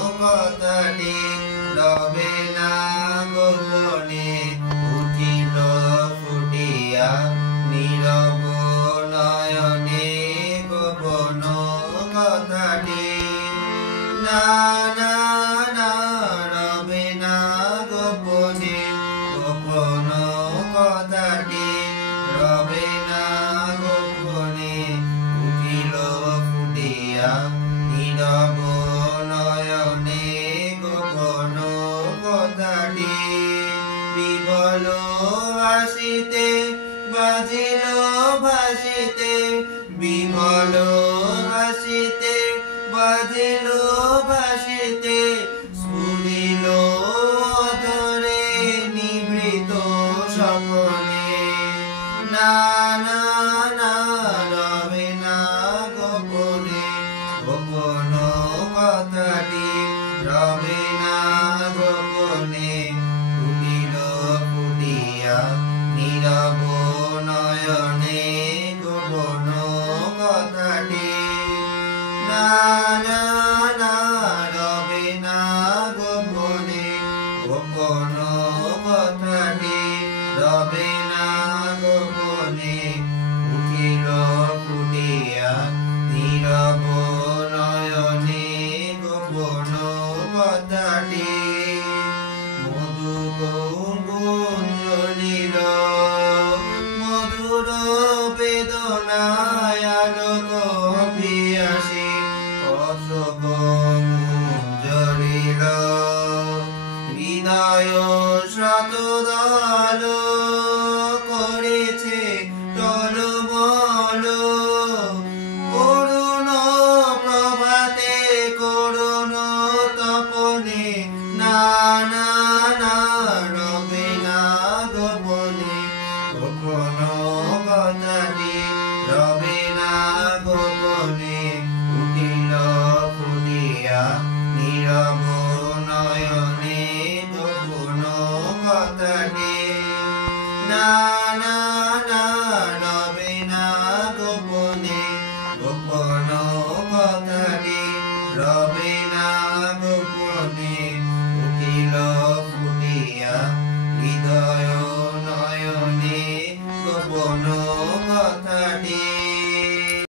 কথাটি রবে না গোপনে উঠিল ফুটিয়া নীরব নয়নে গোপন কথাটি না না না রবে না গোপনে গোপন কথাটি রবে না গোপনে উঠিল ফুটিয়া নীরব নয়নে গোপন কথাটি বিবল হাসিতে বাজিল ভাসিতে বিমল হাসিতে বাজিল ভাসিতে স্ফুরিল ধরে নিভৃত স্বপনে না না না রবে না গোপনে গোপন কথাটি রবে না গোপনে ফুটিল ফুটিয়া নীরব নয়নে গোপন কথাটি না না না রবে না গোপনে গোপন কথাটি রবে না গোপনে উঠিল ফুটিয়া নীরব নয়নে গোপন কথাটি মধু গুঞ্জরিল মধুর বেদনায় আলোক পিয়াসী পথ গুঞ্জরিল হৃদয় শতদল করেছে টলমল করুণ প্রভাতে করুণ তপনে না না না রবে না গোপনে গোপন কথাটি রবে না গোপনে উঠিল ফুটিয়া নীরব নয়নে গোপন কথাটি না